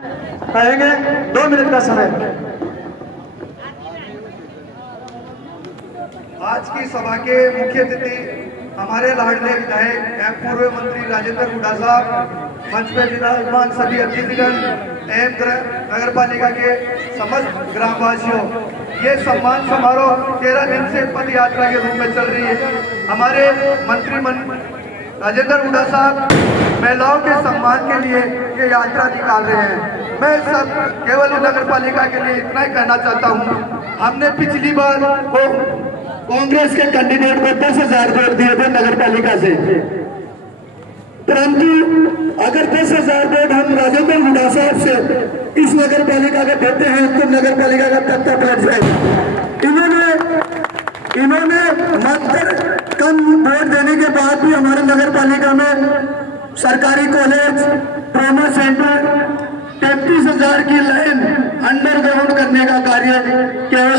कहेंगे 2 मिनट का समय। आज की सभा के मुख्य अतिथि हमारे लाडले विधायक एवं पूर्व मंत्री राजेंद्र हुड्डा साहब, मंच में विराजमान सभी अतिथिगण एवं नगर पालिका के समस्त ग्रामवासियों, ये सम्मान समारोह 13 दिन से पद यात्रा के रूप में चल रही है। हमारे मंत्री राजेंद्र हुड्डा साहब महिलाओं के सम्मान के लिए ये यात्रा निकाल रहे हैं। मैं सब केवल नगर पालिका के लिए इतना ही कहना चाहता हूँ, हमने पिछली बार को कांग्रेस के कैंडिडेट को 10,000 वोट दिए थे नगर पालिका से, परंतु अगर 10,000 वोट हम राजेंद्र हुड्डा साहब से इस नगर पालिका का देते हैं तो नगर पालिका का तख्ता बैठ जाएगा। इन्होंने मात्र कम वोट देने के बाद भी हमारे नगर पालिका में सरकारी कॉलेज, ट्रॉमा सेंटर, 33,000 की लाइन अंडरग्राउंड करने का कार्य केवल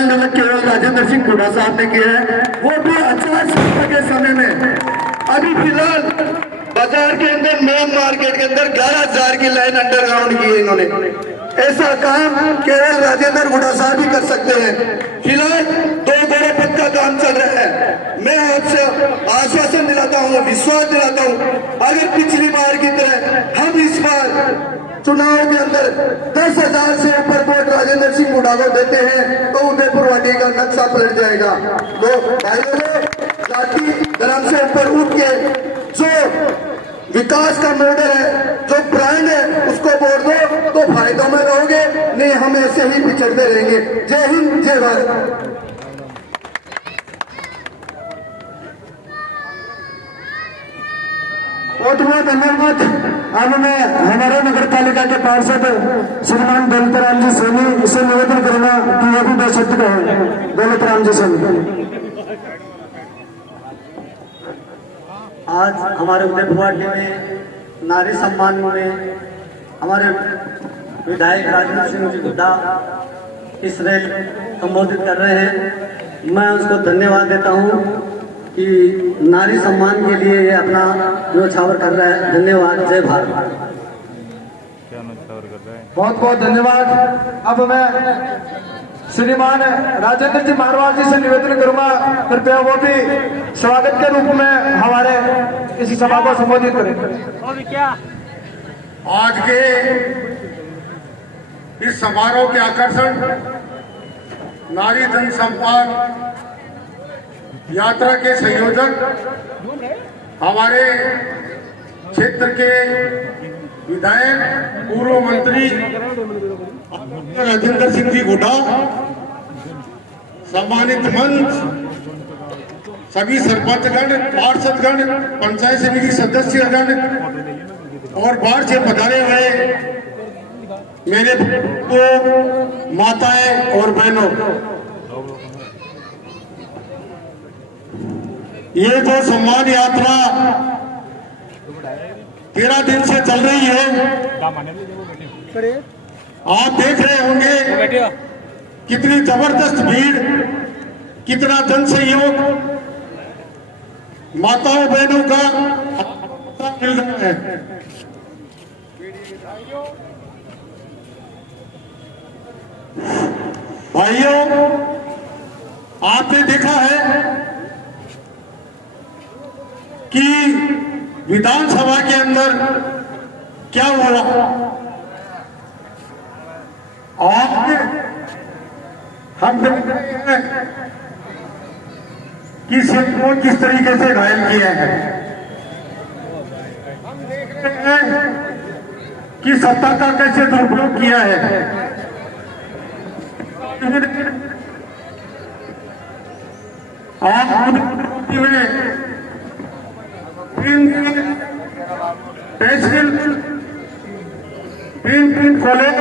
राजेंद्र सिंह हुड्डा साहब ने किया है, वो भी आचार के समय में। अभी फिलहाल बाजार के अंदर, मेन मार्केट के अंदर 11,000 की लाइन अंडरग्राउंड की है इन्होंने। ऐसा काम केवल राजेंद्र हुड्डा साहब ही कर सकते हैं। फिलहाल 2 बड़े पद का काम चल रहा है। मैं आपसे आश्वासन दिलाता हूँ, विश्वास दिलाता हूँ, अगर पिछली बार की तरह हम इस बार चुनाव के अंदर 10,000 से ऊपर वोट राजेंद्र सिंह हुड्डा को देते हैं तो उदयपुर वाटी का नक्शा पलट जाएगा। तो भाइयों, जाति धर्म से ऊपर उठ के जो विकास का मॉडल है, जो ब्रांड है, उसको वोट दो तो फायदों में रहोगे, नहीं हम ऐसे ही पिछड़ते रहेंगे। जय हिंद, जय भारत। बहुत बहुत धन्यवाद। अब मैं हमारे नगर पालिका के पार्षद श्रीमान दौलतराम जी सोनी इसे निवेदन करूंगा कि ये भी 2 शब्द कहें। दौलतराम जी सोनी। आज हमारे उदयपुर में नारी सम्मान में हमारे विधायक राजेंद्र सिंह जी हुड्डा इस रैली संबोधित कर रहे हैं। मैं उसको धन्यवाद देता हूं कि नारी सम्मान के लिए ये अपना न्योछावर कर रहा है। धन्यवाद। जय भारत। बहुत बहुत धन्यवाद। अब मैं श्रीमान राजेंद्र जी मारवाड़ जी से निवेदन करूंगा, कृपया वो भी स्वागत के रूप में हमारे इस सभा को संबोधित करें। आज के इस समारोह के आकर्षण नारी जनसंपर्क यात्रा के संयोजक हमारे क्षेत्र के विधायक पूर्व मंत्री राजेंद्र सिंह जी हुड्डा, सम्मानित मंच, सभी सरपंचगण, पार्षदगण, पंचायत समिति सदस्यगण और बाहर से पधारे हुए मेरे को माताएं और बहनों, ये जो सम्मान यात्रा 13 दिन से चल रही है, आप देख रहे होंगे कितनी जबरदस्त भीड़, कितना जन सहयोग माताओं बहनों का मिल रहा है। भाइयों, आपने देखा है कि विधानसभा के अंदर क्या हुआ, और हम देख रहे हैं कि सिख को किस तरीके से घायल किया है। हम देख रहे हैं कि सत्ता का कैसे दुरुपयोग किया है। आप में प्रिंट कॉलेज,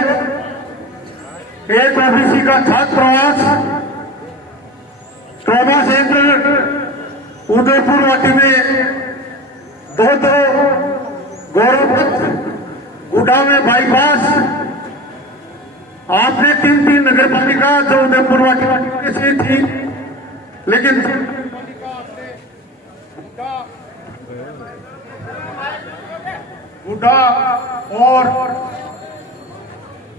एक ओबीसी का छात्र प्रवास, ट्रॉमा सेंटर उदयपुर वाटी में 2 गौरव, गुडा में बाईपास, आपने 3 नगर पालिका जो उदयपुर वाटी से थी, लेकिन हुड्डा और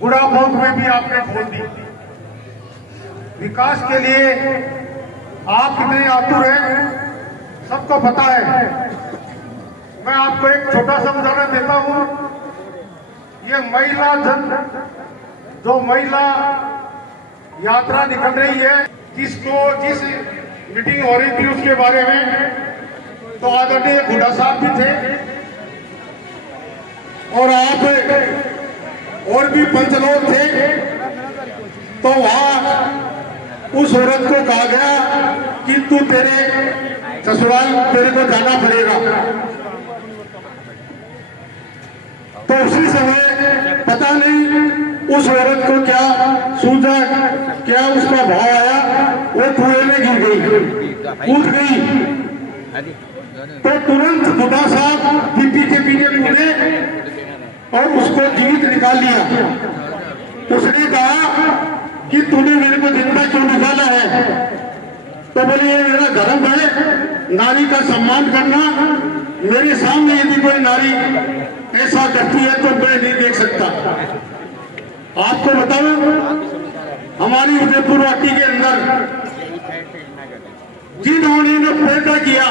गुड़ा बौद्ध में भी आपने खोल दी। विकास के लिए आप कितने आतुर हैं सबको पता है। मैं आपको एक छोटा सा उदाहरण देता हूं। ये महिला जो महिला यात्रा निकल रही है, जिस मीटिंग हो रही थी उसके बारे में तो आदरणीय हुड्डा साहब भी थे और आप और भी पंच लोग थे। तो वहां उस औरत को कहा गया कि तू तेरे ससुराल तेरे को जाना पड़ेगा। तो उसी समय पता नहीं उस औरत को क्या सूझा, क्या उसका भाव आया, वो कुएं में गिर गई, कूद गई। तो तुरंत हुड्डा साहब पीपी के पीछे कूदे और उसको जीवित निकाल लिया। उसने कहा कि तूने मेरे को जिंदा क्यों निकाला है? तो बोले ये मेरा धर्म है, नारी का सम्मान करना। मेरे सामने यदि कोई नारी ऐसा करती है तो मैं नहीं देख सकता। आपको बताऊं, हमारी उदयपुर वाटी के अंदर जिन्होंने पैदा किया,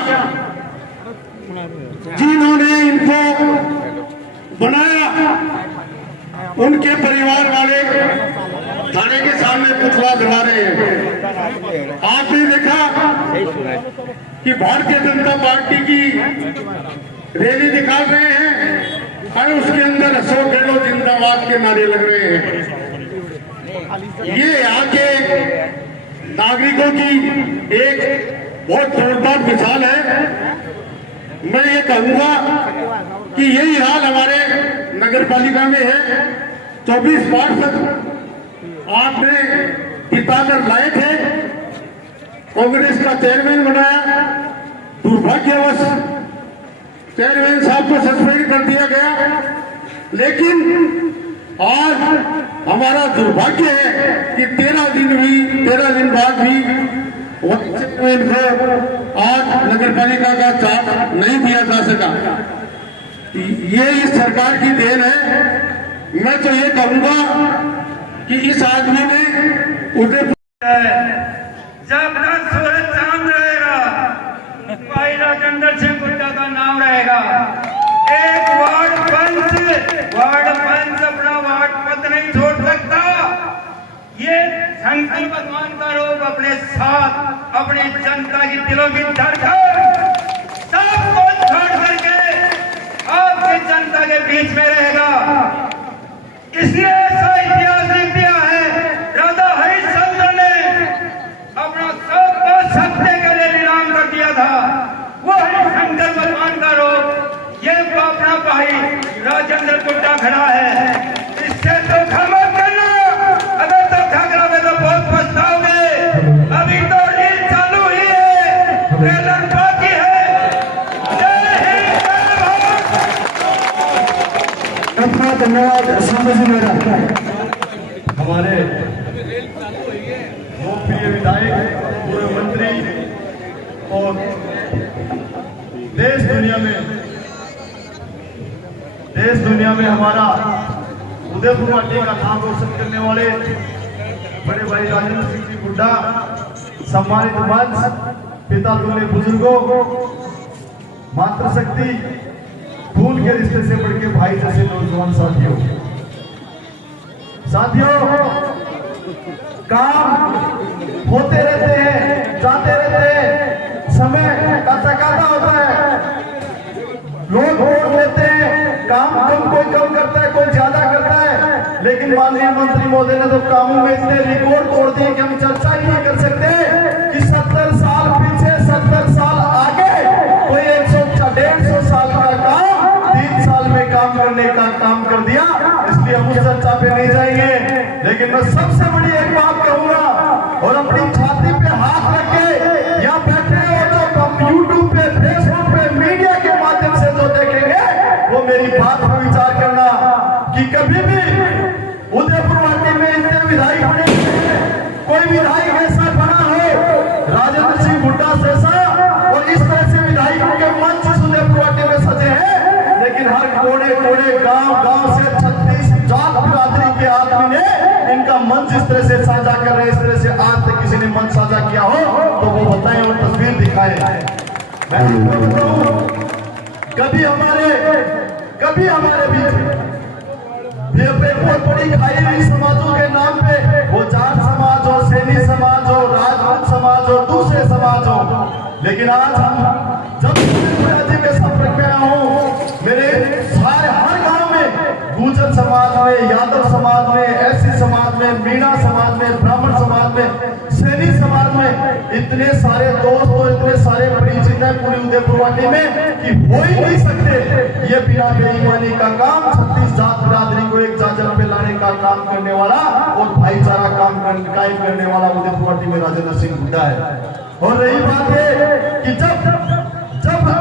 जिन्होंने इनको बनाया, उनके परिवार वाले थाने के सामने पुतला जला रहे हैं। आपने देखा कि भारतीय जनता पार्टी की रैली निकाल रहे हैं और उसके अंदर अशोक गहलोत जिंदाबाद के नारे लग रहे हैं। ये यहाँ के नागरिकों की एक बहुत जोरदार मिसाल है। मैं ये कहूंगा कि यही हाल हमारे नगर पालिका में है। 24 पार्षद आपने जिताकर लाए थे, कांग्रेस का चेयरमैन बनाया, दुर्भाग्यवश चेयरमैन साहब को सस्पेंड कर दिया गया। लेकिन आज हमारा दुर्भाग्य है कि 13 दिन बाद भी चेयरमैन को आज नगर पालिका का चार्ज नहीं दिया जा सका। ये इस सरकार की देन है। मैं तो ये कहूंगा कि इस आदमी ने उदयपुर जब तक सूरज चांद रहेगा भाई राजेंद्र सिंह हुड्डा का नाम रहेगा। एक वार्ड पंच अपना वार्ड पद नहीं छोड़ सकता। ये शंकर भगवान का रूप अपने साथ अपनी जनता की दिलों की धड़कन सब कुछ छोड़ करके आपकी जनता के बीच में रहेगा। इसने ऐसा इतिहास लिख दिया है। राजा हरिश्चंद्र ने अपना सब कुछ सत्य के लिए नीलाम कर दिया था। वो हरिशंकर भगवान का रूप ये अपना भाई राजेंद्र हुड्डा खड़ा है। इससे धोखा मत करना। अगर धोखा करोगे तो बहुत पछताओगे। अभी तो रील चालू ही है, ट्रेलर बाकी है। जय हिंद, जय भारत। अपना धन्यवाद हमारे लोकप्रिय विधायक, पूर्व मंत्री और देश दुनिया में हमारा उदयपुर वाटी का नाम रोशन करने वाले बड़े भाई राजेंद्र सिंह जी हुड्डा, सम्मानित मंच, पिता तुल्य बुजुर्गों, मातृशक्ति, खून के रिश्ते से बढ़ के भाई जैसे नौजवान साथियों, काम होते रहते हैं, जाते रहते हैं, समय का तकाजा होता है। लोग वोट लेते हैं, काम कोई कम करता है, कोई ज्यादा करता है। लेकिन माननीय मंत्री महोदय ने तो कामों में इतने रिकॉर्ड तोड़ दिए कि हम चर्चा ही नहीं कर सकते कि 70 साल पीछे, 70 साल आगे कोई 150 साल का काम 3 साल में काम करने का काम कर दिया। इसलिए हम उस चर्चा पे नहीं जाएंगे। लेकिन मैं सबसे बड़ी एक बात कहूंगा और अपनी छाती पे हाथ रख के या बैठे हो तो यूट्यूब पे, फेसबुक पे, मीडिया के माध्यम से जो देखेंगे वो मेरी बात पर विचार करना कि कभी भी उदयपुर वाटी में इतने विधायक बने, कोई विधायक ऐसा बना हो राजेंद्र सिंह हुड्डा जैसा, और इस तरह से विधायकों के मंच उदयपुर वाटी में सजे हैं। लेकिन हर कोने कोने, गांव गांव से 36 जात बिरादरी के आदमी जिस तरह से साझा कर रहे हैं, इस तरह से आज तक किसी ने मंच साझा किया हो तो वो बताएं और तस्वीर दिखाएं। मैं आपको बताऊं, कभी हमारे बीच ये बहुत बड़ी खाई हुई समाजों के नाम पे वो जाट समाज हो, सैनी समाज हो, राजपूत समाज हो, दूसरे समाज हो, लेकिन आज हम जब जी के संपर्क में आया हूँ, मेरे सारे हर गांव में गुर्जर समाज में, यादव समाज में, एससी समाज में, मीणा समाज में, ब्राह्मण समाज में, सैनी समाज में इतने सारे दोस्त और इतने सारे परिचित हैं पूरी उदयपुर वाटी में कि हो ही नहीं सकते ये बिना बेईमानी का काम 36 जात बिरादरी को एक जाजर पे लाने का काम करने वाला और भाईचारा कायम करने वाला उदयपुर वाटी में राजेंद्र सिंह हुड्डा है। और रही बात है कि जब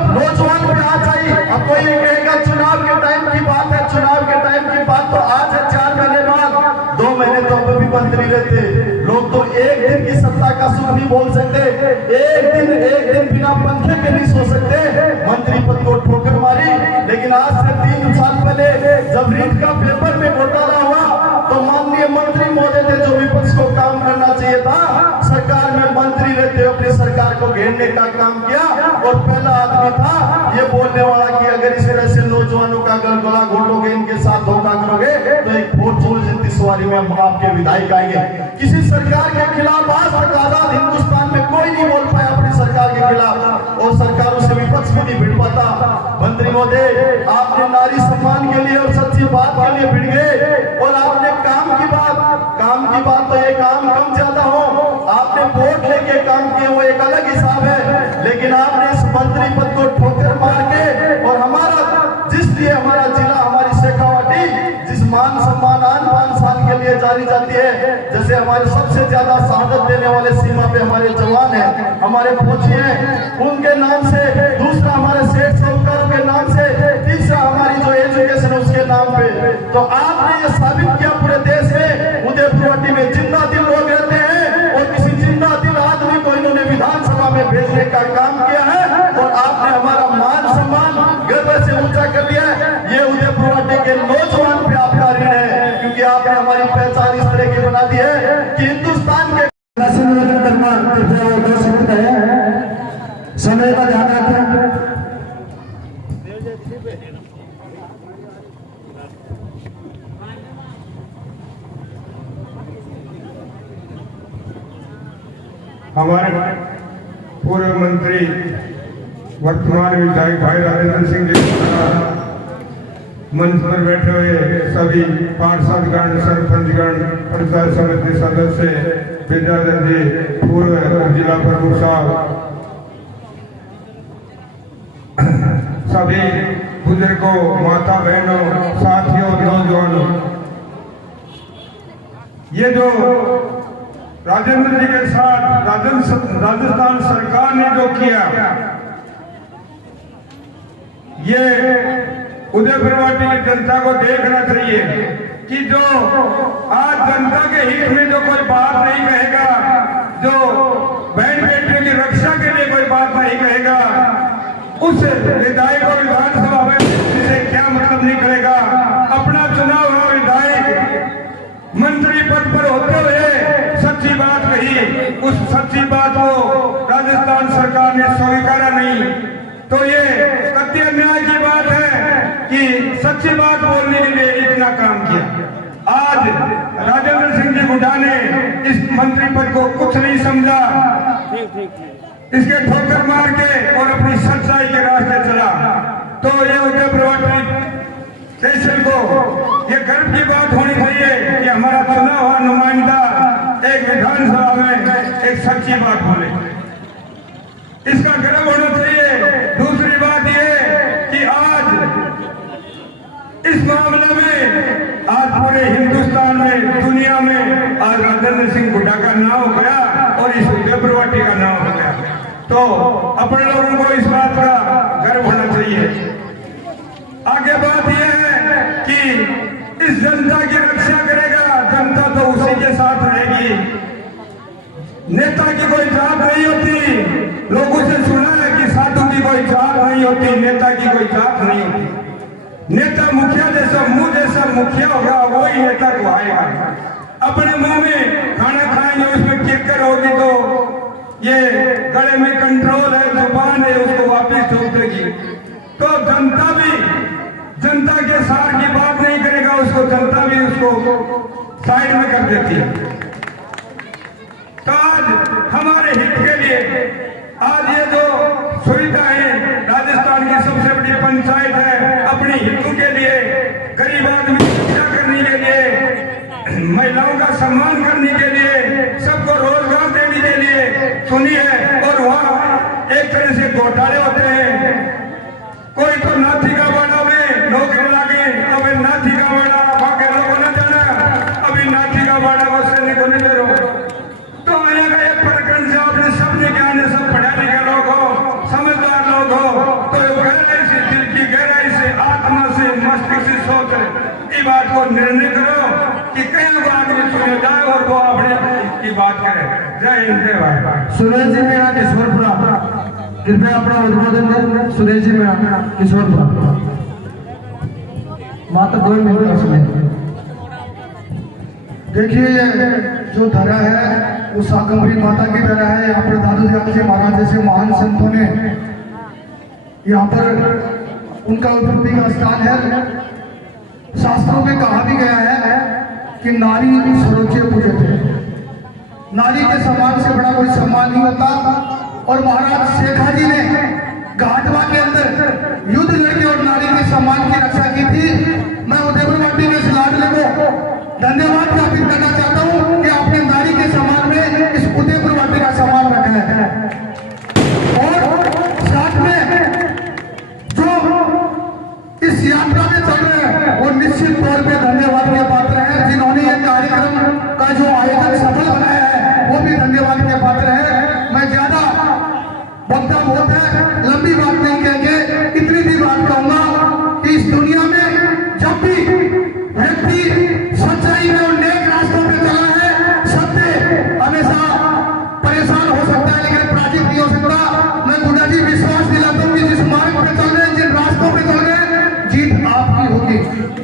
नौजवान पे आ जाए, अब कोई ये कहेगा चुनाव के टाइम की बात है, चुनाव के टाइम की बात तो आज है, 4 महीने बाद, 2 महीने तो अब भी मंत्री रहते लोग, तो एक दिन की सत्ता का सुख नहीं बोल सकते, एक दिन बिना पंखे के नहीं सो सकते, मंत्री पद को ठोकर मारी। लेकिन आज से 3 साल पहले जब रीट का पेपर में घोटाला हुआ तो माननीय मंत्री महोदय थे जो विपक्ष को काम करना चाहिए था, सरकार में मंत्री रहते अपनी सरकार को घेरने का काम किया और पहला आदमी था ये बोलने वाला कि अगर इस तरह से नौजवानों का गला घोटोगे, इनके साथ धोखा करोगे तो एक फॉर्चूनर सवारी में हम आपके विधायक आएंगे। किसी सरकार के खिलाफ आज तक आजाद हिंदुस्तान में कोई नहीं बोल पाया अपनी सरकार के खिलाफ और सरकारों से विपक्ष भी नहीं भिड़ पाता। मंत्री महोदय, आपने नारी सम्मान के लिए और सच्ची बात के लिए भिड़ गए और आपने काम की बात तो ये काम कम ज्यादा हो, आपने वोट लेके काम किए वो एक अलग हिसाब है, लेकिन आपने इस मंत्री पद को ठोकर मार के और हमारा जिसलिए हमारा जिला, हमारी शेखावाटी जिस मान सम्मान 5 साल के लिए जारी जाती है, जैसे हमारे सबसे ज्यादा शहादत देने वाले सीमा पे हमारे जवान हैं, हमारे फौजी हैं, उनके नाम से, दूसरा हमारे सेठ साहूकारों के नाम से, तीसरा हमारी जो एजुकेशन है उसके नाम पे, तो आपने ये साबित किया पूरे देश में उदयपुर वाटी में जिंदा दिल लोग रहते हैं और किसी जिंदा दिल आदमी को इन्होंने विधानसभा में भेजने का काम किया है और आपने हमारा मान सम्मान गर्व से ऊंचा कर दिया है। ये उदयपुर वाटी के नौजवान पे आपका ऋण है, क्योंकि आपने हमारी पहचान इस तरह की बना दी है कि हिंदुस्तान के समय का ध्यान रखें। हमारे पूर्व मंत्री वर्तमान विधायक भाई राजेंद्र सिंह जी मंच पर बैठे हुए सभी पार्षदगण, सरपंचगण, पंचायत समिति सदस्य, विद्याधर जी, पूर्व जिला प्रमुख साहब, सभी बुजुर्गों, माता बहनों, साथियों, नौजवानों, ये जो राजेंद्र जी के साथ राजस्थान सरकार ने जो किया, ये उदयपुर वाटी की जनता को देखना चाहिए कि जो आज जनता के हित में जो कोई बात नहीं कहेगा, जो बहन बेटियों की रक्षा के लिए कोई बात नहीं कहेगा, उस विधायक को विधानसभा में से क्या मतलब नहीं करेगा। अपना चुनाव हुआ विधायक मंत्री पद पर होते हुए सच्ची बात कही, उस सच्ची बात को राजस्थान सरकार ने स्वीकारा नहीं, तो ये कतई अन्याय की बात है कि सच्ची बात बोलने के लिए इतना काम किया। आज राजेंद्र सिंह जी हुड्डा ने इस मंत्री पद को कुछ नहीं समझा, इसके ठोकर मार के और अपनी सच्चाई के रास्ते चला, तो ये उदयपुर वाटी स्टेशन को ये गर्व की बात होनी चाहिए कि हमारा चुना हुआ नुमाइंदा एक विधानसभा में एक सच्ची बात बोले, इसका गर्व होना चाहिए। दूसरी बात यह कि आज इस मामले में आज पूरे हिंदुस्तान में, दुनिया में आज राजेंद्र सिंह हुड्डा का नाम हो गया और इस उदयपुर वाटी का नाम हो गया, तो अपने लोगों को इस बात का गर्व होना चाहिए। आगे बात यह है कि इस जनता की रक्षा करेगा, जनता तो उसी के साथ रहेगी। नेता की कोई जात नहीं होती, लोगों से सुना है कि साधु की कोई जात नहीं होती, नेता की कोई जात नहीं होती। नेता मुखिया जैसा, मुंह जैसा मुखिया होगा वही नेता को आएगा। अपने मुंह में खाना खाएंगे उसमें किक्कर होगी तो ये गले में कंट्रोल है, जुबान है, उसको वापिस ठोक देगी। तो जनता भी जनता के सार की बात नहीं करेगा, उसको जनता भी उसको साइड में कर देती है। तो आज हमारे हित के लिए आज ये जो सुविधा है, राजस्थान की सबसे बड़ी पंचायत है, अपने हितों के लिए, गरीब आदमी की रक्षा करने के लिए, महिलाओं का सम्मान करने के लिए, सबको रोजगार देने के लिए सुनी है। और वहाँ एक तरह से घोटाले होते हैं, कोई तो नाथी का बाड़ा में नौकरी लागे, अभी नाथी का बाड़ा वहाँ के लोगों ने जाना, अभी नाथी का बाड़ा बसने को नहीं दे रहा। तो यहाँ का एक प्रकरण से आपने सबने ज्ञान है, सब पढ़ा लिखा लोग हो, समझदार लोग हो, तो गहराई से, दिल की गहराई से, आत्मा से, मस्तिष्क से सोच इस बात को निर्णय करो कि कहीं को आदमी सुने जाए और वो अपने की बात करे। जय हिंद, जय भारत। सुरेश जी मेरा किशोरपुरा, कृपया अपना उद्बोधन दें। सुरेश जी मेरा किशोरपुरा, मात्र 2 मिनट का समय। देखिए जो धरा है वो शाकंभरी माता की धरा है। यहाँ पर दादू दयाल जी महाराज जैसे महान संतों ने यहाँ पर उनका उत्पत्ति का स्थान है। शास्त्रों में कहा भी गया है कि नारी सर्वोच्च पूजित है, नारी के सम्मान से बड़ा कोई सम्मान नहीं होता। और महाराज शेखा जी ने घाटवा के अंदर युद्ध लड़के और नारी के सम्मान की रक्षा की थी। मैं उदयपुर वाटी में इस लाडले को धन्यवाद ज्ञापित करना चाहता हूँ कि आपने नारी के सम्मान में इस उदयपुर वाटी का सम्मान रखा है। और साथ में जो इस यात्रा में चल रहे हैं वो निश्चित तौर पे धन्यवाद के पात्र हैं। जिन्होंने ये कार्यक्रम का जो आयोजन सफल बनाया है वो भी धन्यवाद के पात्र है। मैं ज्यादा वक्ता बहुत है, लंबी बात नहीं कहेंगे, इतनी भी बात कहूंगा कि इस दुनिया में जब भी व्यक्ति सच्चाई में और नेक रास्तों पे चला है, सत्य हमेशा परेशान हो सकता है लेकिन पराजित नहीं हो सकता। मैं गुड्डा जी विश्वास दिलाता हूँ कि जिस मार्ग पे चल रहे हैं, जिन रास्तों पे चल रहे हैं, जीत आपकी होगी।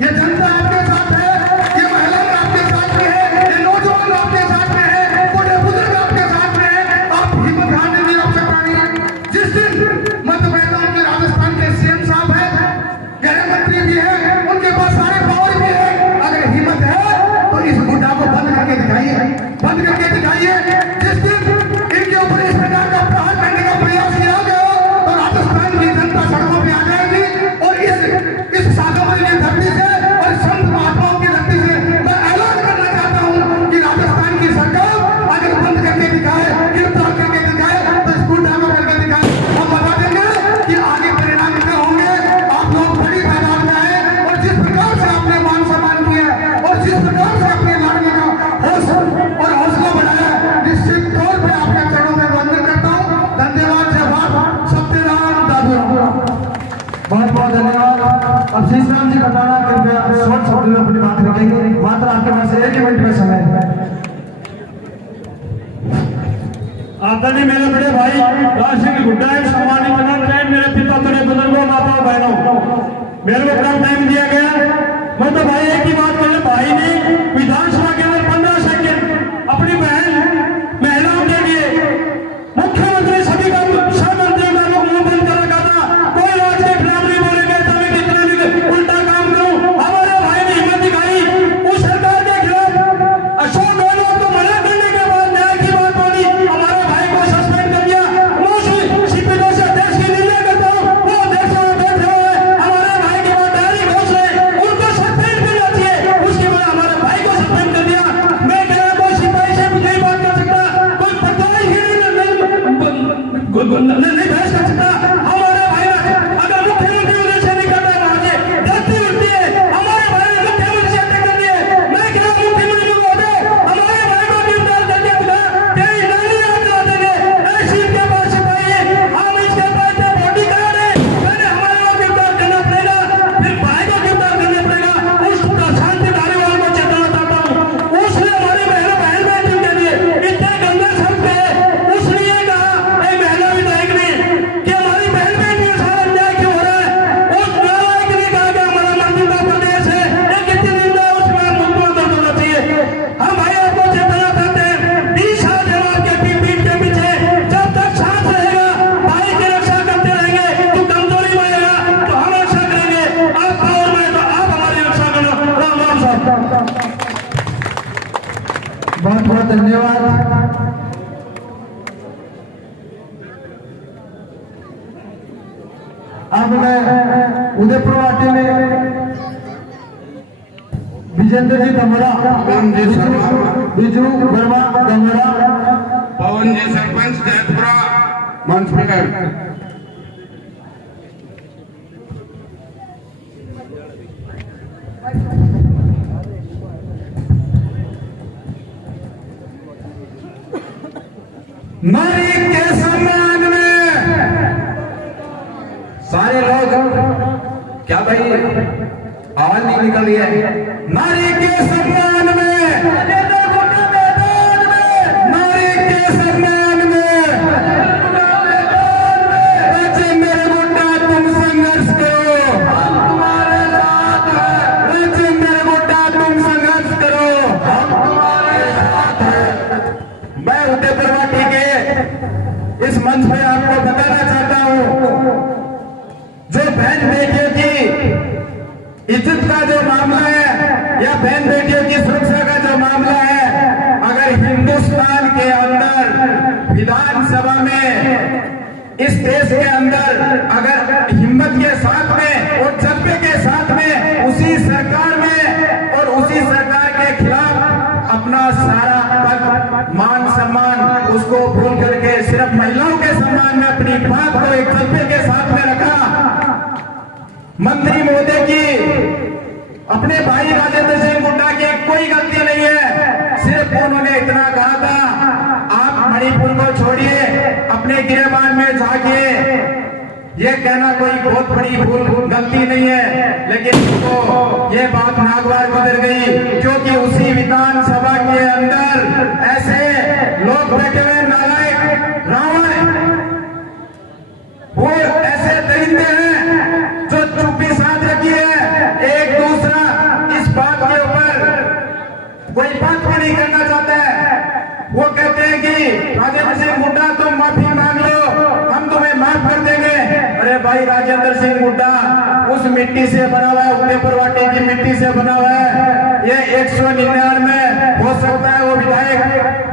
ये जनता आपके साथ है, ये महिलाएं आपके साथ में है, ये नौजवान आपके साथ में है, बूढ़े बुजुर्ग आपके साथ में है। आप हिम्मत हारने की आवश्यकता नहीं है। जिस दिन मध्य प्रदेश के राजस्थान के सीएम साहब है, गृह मंत्री भी है, उनके पास सारे पावर भी है। अगर हिम्मत है तो इस गुड्डा को बंद करके दिखाइए, बंद करके दिखाइए। जिस दिन इनके ऊपर इस प्रकार का प्रहार करने का प्रयास किया गया तो राजस्थान की जनता सड़कों पे आ जाएगी। और इस शाकंभरी की धरती से और संत महात्माओं की धरती से मैं ऐलान करना चाहता हूँ कि राजस्थान की सरकार अगर बंद करके दिखाए, गिरफ्तार करके दिखाए, तो इस गुड्डा को करके दिखाए। हम बता देंगे कि आगे परिणाम क्या होंगे। आप लोग बड़ी तादाद में आए और जिस प्रकार से आपने मान सम्मान किया और जिस प्रकार से अपने लड़ने का हौसला बढ़ाया, निश्चित तौर पर आपके चरणों में वंदन करता हूँ। धन्यवाद। जय भारत। सत्यनारायण दादू बहुत बहुत धन्यवाद। अब शीशराम जी बताना कृपया शॉर्ट शब्द में अपनी बात रखेंगे। मात्र आपके पास 1 मिनट में समय है। आदरणीय मेरे बड़े भाई राज सिंह गुड्डा है, सम्मानित जनाब टाइम, मेरे पिता, बड़े बुजुर्गों, माताओं, बहनों, मेरे को कम टाइम दिया गया। मैं तो भाई एक ही बात कर, भाई ने विधानसभा के अंदर 15 सेकंड अपनी बहन महिलाओं के लिए, मुख्यमंत्री सभी का सब मंत्रियों का लोग मुंह बंद कर रखा था, कोई राज के खिलाफ नहीं बोलेंगे, तभी कितना भी उल्टा काम करूं। हमारे भाई ने हिम्मत दिखाई उस सरकार के खिलाफ। अशोक गहलोत को मना करने के बाद न्याय की बात बोली, हमारे भाई को सस्पेंड कर दिया, सीपीओ से बहुत बहुत धन्यवाद। अब मैं उदयपुर वाटी में विजेंद्र जी दमरा, पवन जी शर्मा, बिजू वर्मा दमरा, पवन जी सरपंच जयपुरा मंच पर। नारी के सम्मान में सारे लोग, क्या भाई आवाज नहीं निकल रही है? नारी के सम्मान में, नारी के सम्मान में राजेंद्र गुड्डा तुम संघर्ष करो, हम तुम्हारे साथ हैं। राजेंद्र गुड्डा तुम संघर्ष करो, हम तुम्हारे साथ हैं। मैं उदयपुर वाटी के इस मंच पे आपको बताना चाहता हूं, जो बहन बेटियों की इज्जत का जो मामला है या बहन बेटियों की सुरक्षा का जो मामला है, अगर हिंदुस्तान के अंदर विधानसभा में, इस देश के अंदर अगर हिम्मत के साथ में और जज्बे के साथ में उसी सरकार में और उसी सरकार के खिलाफ अपना सारा पद मान सम्मान उसको भूल करके सिर्फ महिलाओं के सम्मान में अपनी बात को एक जज्बे के साथ में रखा। मंत्री महोदय की अपने भाई राजेंद्र सिंह गुड्डा की कोई गलती नहीं है, सिर्फ उन्होंने इतना कहा था आप मणिपुर को छोड़िए, अपने गिरबान में जाके, ये कहना कोई बहुत बड़ी भूल गलती नहीं है। लेकिन तो ये बात नागवार गुजर गई, क्योंकि उसी विधानसभा के अंदर ऐसे लोग बैठे हुए नालायक रावण, वो ऐसे दरिंदे हैं जो चुप्पी साध रखी है, एक दूसरा इस बात के ऊपर कोई बात भी नहीं करना चाहता है। वो कहते हैं कि राजेंद्र सिंह गुड्डा तुम माफी मांग लो, हम तुम्हें माफ कर देंगे। अरे भाई, राजेंद्र सिंह गुड्डा उस मिट्टी से बना हुआ है, उदयपुर वाटी की मिट्टी से बना हुआ है। ये 199 हो सकता है वो विधायक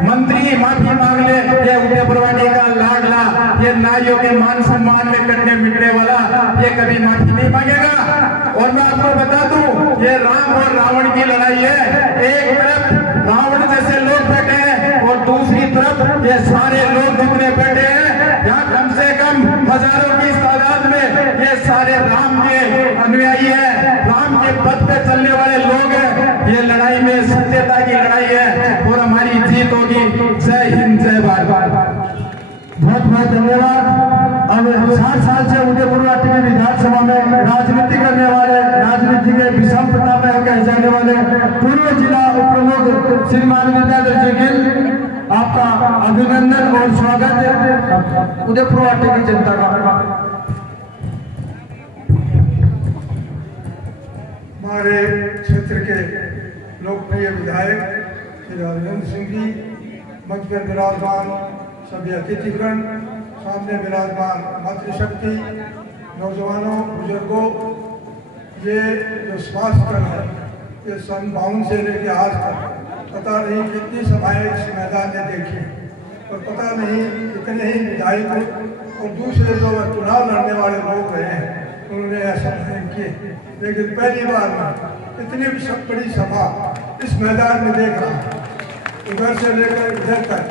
मंत्री माफी मांग ले, ये उदयपुर वाटी का लाडला, ये नारियों के मान सम्मान में कटने मिटने वाला, ये कभी माफी नहीं मांगेगा। और मैं आपको बता दूं, ये राम और रावण की लड़ाई है। एक तरफ रावण जैसे लोग बैठे हैं और दूसरी तरफ ये सारे लोग जितने बैठे हैं, यहाँ कम से कम हजारों की तादाद में ये सारे राम के अनुयायी है, राम के पथ पे चलने वाले लोग हैं। ये लड़ाई में सत्यता की लड़ाई है और हमारी जीत होगी। जय हिंद, जय भारत। बहुत बहुत धन्यवाद। अब 60 साल से उदयपुर वाटी की विधानसभा में राजनीति करने वाले, राजनीति के विषम प्रताप में कहे जाने वाले पूर्व जिला उप प्रमुख श्रीमान विद्याधर जी गिल, आपका अभिनंदन और स्वागत है उदयपुर वाटी की जनता का। हमारे क्षेत्र के लोकप्रिय विधायक श्री राजेंद्र सिंह जी, मंच पर विराजमान सभी अतिथिगण, सामने विराजमान मातृशक्ति, नौजवानों, बुजुर्गों, ये जो स्वास्थ्य है, ये सन 52 से लेकर आज तक पता नहीं कितनी सभाएं इस मैदान में देखी और पता नहीं कितने ही विधायक और दूसरे जो चुनाव लड़ने वाले लोग रहे हैं उन्होंने ऐसा नहीं किए। लेकिन पहली बार में इतनी बड़ी सभा इस मैदान में देख रहा हूँ, उधर से लेकर इधर तक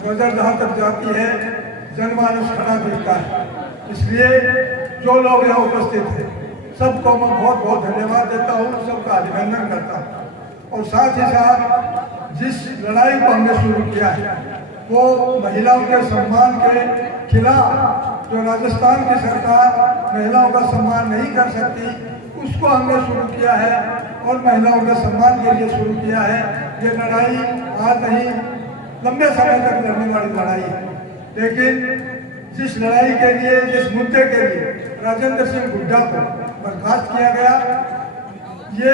नजर जहाँ तक जाती है जनमानस खड़ा दिखता है। इसलिए जो लोग यहाँ उपस्थित थे सबको मैं बहुत बहुत धन्यवाद देता हूँ, सबका अभिनंदन करता हूँ। और साथ ही साथ जिस लड़ाई को हमने शुरू किया है वो महिलाओं के सम्मान के खिलाफ, जो राजस्थान की सरकार महिलाओं का सम्मान नहीं कर सकती, उसको हमने शुरू किया है और महिलाओं के सम्मान के लिए शुरू किया है। ये लड़ाई आज नहीं, लंबे समय तक लड़ने वाली लड़ाई है। लेकिन जिस लड़ाई के लिए, जिस मुद्दे के लिए राजेंद्र सिंह गुड्डा को बर्खास्त किया गया, ये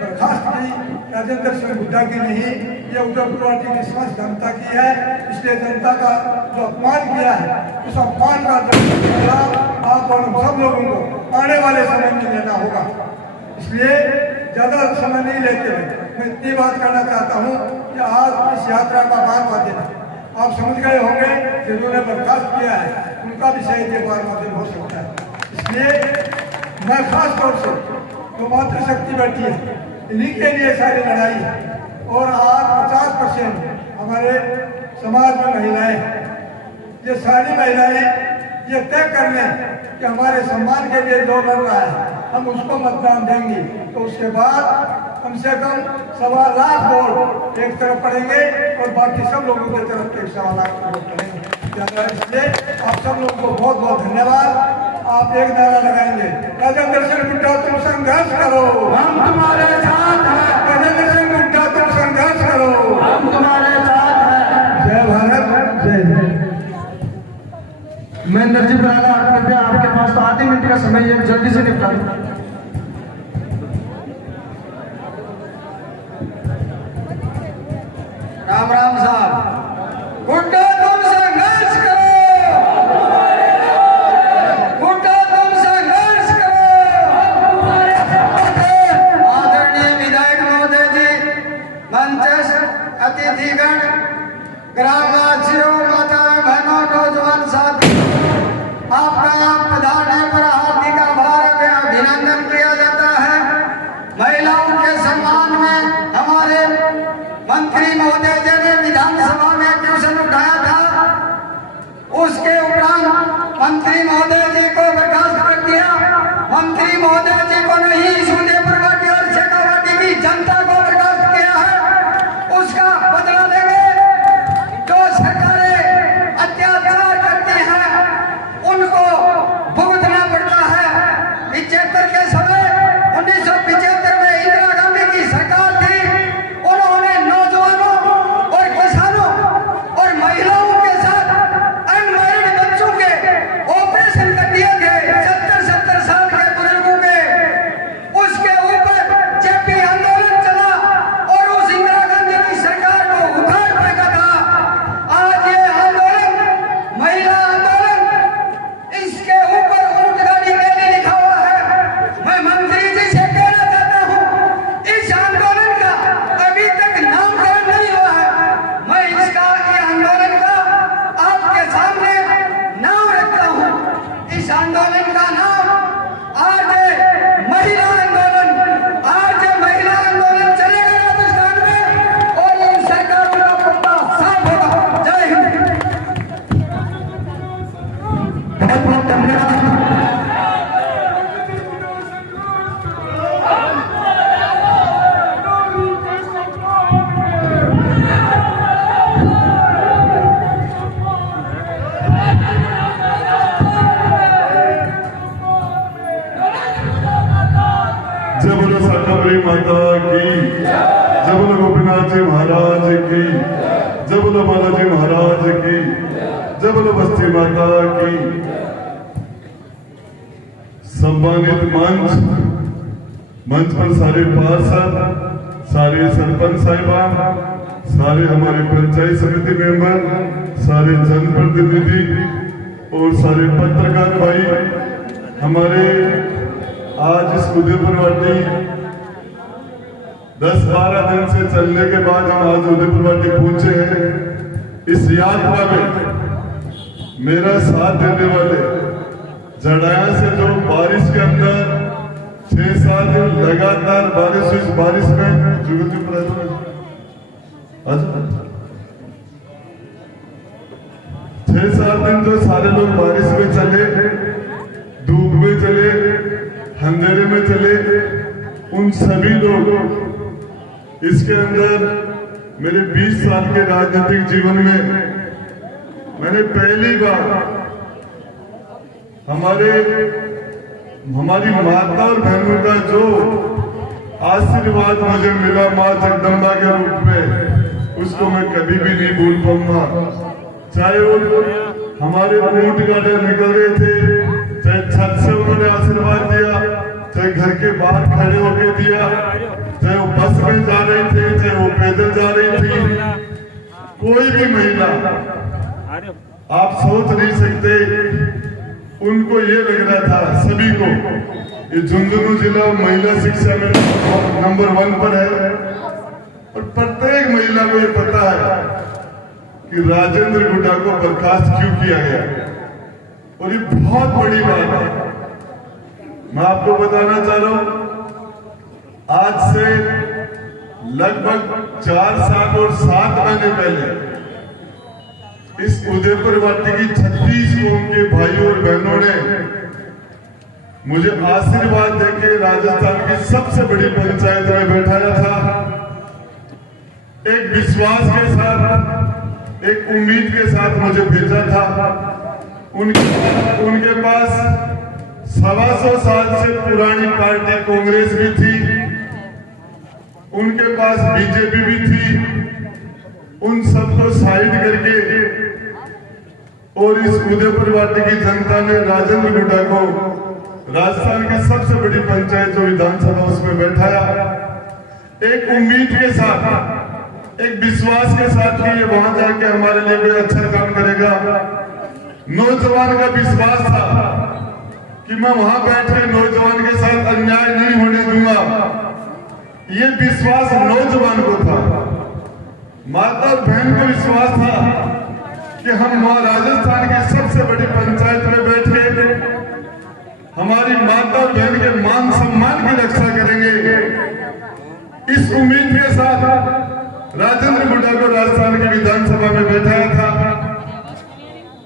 बर्खास्तगी राजेंद्र सिंह गुड्डा की नहीं, ये उदयपुर वाटी की समस्त जनता की है। इसलिए जनता का जो अपमान किया है, उस अपमान का बदला आप और सब लोगों को आने वाले समय में लेना होगा। इसलिए ज्यादा समय नहीं लेते हुए मैं इतनी बात करना चाहता हूँ कि आज इस यात्रा का बार माध्यम आप समझ गए होंगे जिन्होंने बर्खास्त किया है उनका भी शायद ये बार माध्यम हो सकता है। इसलिए मैं खास तौर से जो मातृशक्ति बैठी है इन्हीं के लिए सारी लड़ाई है। और आज 50% हमारे समाज में महिलाएं हैं। ये सारी महिलाएं ये तय कर लें कि हमारे सम्मान के लिए जो लड़ रहा है हम उसको मतदान देंगे, तो उसके बाद कम से कम 1.25 लाख वोट एक तरफ पड़ेंगे और बाकी सब लोगों की तरफ 1.25 लाख वोट पड़ेंगे। इसलिए आप सब लोगों को बहुत बहुत धन्यवाद। आप एक नारा लगाएंगे, राजेंद्र सिंह गुड्डा तुम संघर्ष करो, हम तुम्हारे साथ हैं। राजेंद्र सिंह गुड्डा तुम संघर्ष करो, हम तुम्हारे साथ हैं। जय भारत, जय हिंद। मैं एनर्जी बनाना कृपया आपके पास तो आधे मिनट का समय है, जल्दी से निपटा दो। राम राम साहब। गुड्डा तुम संघर्ष करो, गुड्डा तुम संघर्ष करो। आदरणीय विधायक महोदय जी, मंच अतिथिगण, ग्रामवासियों, माता बहनों, नौजवान साथी, आपका यहाँ पधारने पर हार्दिक आभार अभिनंदन किया जाता है। महिलाओं के सम्मान में हमारे मंत्री महोदय जी ने विधानसभा में क्वेश्चन उठाया था, उसके उपरांत मंत्री महोदय जी को बर्खास्त कर दिया। मंत्री महोदय जी को नहीं, उदयपुर वाटी और शेखावाटी की जनता को बर्खास्त किया है। उसका बदला लेंगे। जो सरकारें अत्याचार करती हैं उनको भुगतना पड़ता है। 75 के समय 1975 में इंदिरा गांधी की सरकार थी, उन्होंने नौजवानों और किसानों और महिलाओं के साथ अनमैरिड बच्चों के ऑपरेशन कर दिए थे, 70-70 साल के बुजुर्गों के। उसके ऊपर जेपी आंदोलन चला और उस इंदिरा गांधी की सरकार को उखाड़ फेंका था। आज ये आंदोलन, महिला आंदोलन, इसके ऊपर ऊंट गाड़ी रैली लिखा हुआ है। मैं मंत्री जी से कहना चाहता हूँ, इस आंदोलन का अभी तक नामकरण नहीं हुआ है। मैं इसका, ये आंदोलन का आपके सामने नाम रखता हूँ। इस आंदोलन का नाम आज महिला आंदोलन, आज महिला आंदोलन चलेगा राजस्थान में और इन सरकारों का पत्ता साफ होगा। जय हिंद। बहुत बहुत धन्यवाद। जय बोलो शाकंभरी माता की, जय बोलो गोपीनाथ जी महाराज की, जय बोलो बालाजी महाराज की, जय बोलो बस्ती माता की। सम्मानित मंच पर सारे पार्षद, सारे सरपंच साहिबान, सारे हमारे पंचायत समिति मेंबर, सारे जनप्रतिनिधि और सारे पत्रकार भाई, हमारे आज इस उदयपुर वाटी 10-12 दिन से चलने के बाद हम आज उदयपुर वाटी पहुंचे हैं। इस यात्रा में मेरा साथ देने वाले जड़ाया से जो बारिश के अंदर 6-7 दिन लगातार बारिश, इस बारिश में अच्छा 6-7 दिन जो सारे लोग बारिश में चले, धूप में चले, अंधेरे में चले, उन सभी लोग, इसके अंदर मेरे 20 साल के राजनीतिक जीवन में मैंने पहली बार हमारी माता और बहनों का जो आशीर्वाद मुझे मिला मां जगदम्बा के रूप में, उसको मैं कभी भी नहीं भूल पाऊंगा। चाहे वो हमारे ऊंट गाड़े निकल रहे थे, चाहे छत से उन्होंने आशीर्वाद दिया, चाहे घर के बाहर खड़े होके दिया, चाहे वो बस में जा रही थी, चाहे वो पैदल जा रही थी, कोई भी महिला, आप सोच नहीं सकते, उनको ये लग रहा था सभी को, ये झुंझुनू जिला महिला शिक्षा में नंबर 1 पर है। और प्रत्येक महिला को ये पता है कि राजेंद्र गुड्डा को बर्खास्त क्यों किया गया, और ये बहुत बड़ी बात है। मैं आपको बताना चाह रहा हूं, आज से लगभग 4 साल और 7 महीने पहले इस उदयपुर वाटी की 36 कौम के भाइयों और बहनों ने मुझे आशीर्वाद देके राजस्थान की सबसे बड़ी पंचायत में बैठाया था। एक विश्वास के साथ, एक उम्मीद के साथ मुझे भेजा था। उनके पास 125 साल से पुरानी पार्टी कांग्रेस भी थी, उनके पास बीजेपी भी थी। उन सबको साइड करके और इस उदयपुर वाटी की जनता ने राजेंद्र गुड्डा को राजस्थान की सबसे बड़ी पंचायत जो विधानसभा उसमें बैठाया, एक उम्मीद के साथ, एक विश्वास के साथ कि ये वहां जाके हमारे लिए कोई अच्छा काम करेगा। नौजवान का विश्वास था कि मैं वहां बैठ के नौजवान के साथ अन्याय नहीं होने दूंगा। ये विश्वास नौजवान को था। माता और बहन को विश्वास था कि हम वहां राजस्थान की सबसे बड़ी पंचायत में बैठ के हमारी माता और बहन के मान सम्मान की रक्षा करेंगे। इस उम्मीद के साथ राजेंद्र गुड्डा को राजस्थान की विधानसभा में बैठाया था।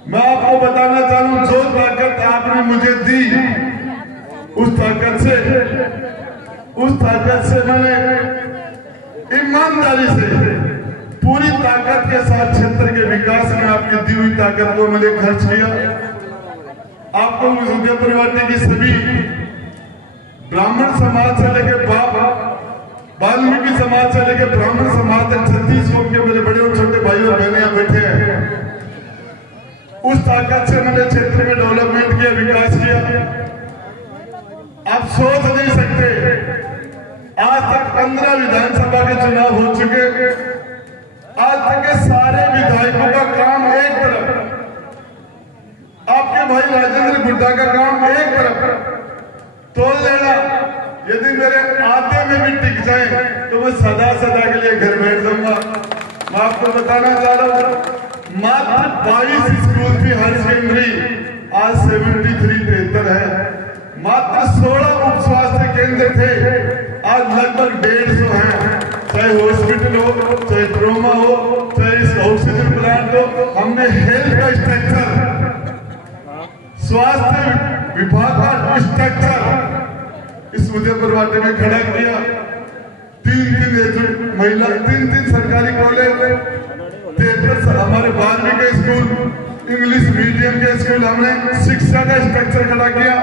मैं आपको बताना चाहूं, जो ताकत आपने मुझे दी, उस ताकत से मैंने ईमानदारी से पूरी ताकत के साथ क्षेत्र के विकास में आपकी दी हुई ताकत को मैंने खर्च किया। आपको उदयपुर वाटी की सभी ब्राह्मण समाज से लेकर वाल्मीकि समाज से लेकर ब्राह्मण समाज तक 36 कौम के मेरे बड़े और छोटे भाई और बहनें यहाँ बैठे हैं। उस ताकत से मैंने क्षेत्र में डेवलपमेंट किया, विकास किया। आप सोच नहीं सकते, आज तक 15 विधानसभा के चुनाव हो चुके। आज तक के सारे विधायकों का काम एक तरफ, आपके भाई राजेंद्र गुड्डा का काम एक तरफ। तोल लेना, यदि मेरे आते में भी टिक जाए तो मैं सदा सदा के लिए घर बैठ जाऊंगा। मैं आपको बताना चाह रहा हूं, मात्र 22 स्कूल थी हायर सेकेंडरी, आज 73 है। मात्र 16 उप स्वास्थ्य केंद्र थे, आज लगभग 150 हैं। चाहे हॉस्पिटल हो, चाहे ट्रोमा हो, चाहे ऑक्सीजन प्लांट हो, हमने हेल्थ का स्ट्रक्चर, स्वास्थ्य विभाग का स्ट्रक्चर इस उदयपुर वाटी में खड़ा किया। 3 महिला, 3 सरकारी कॉलेज, 33 हमारे 12वीं के स्कूल, इंग्लिश मीडियम के स्कूल, हमने शिक्षा का स्ट्रक्चर खड़ा किया।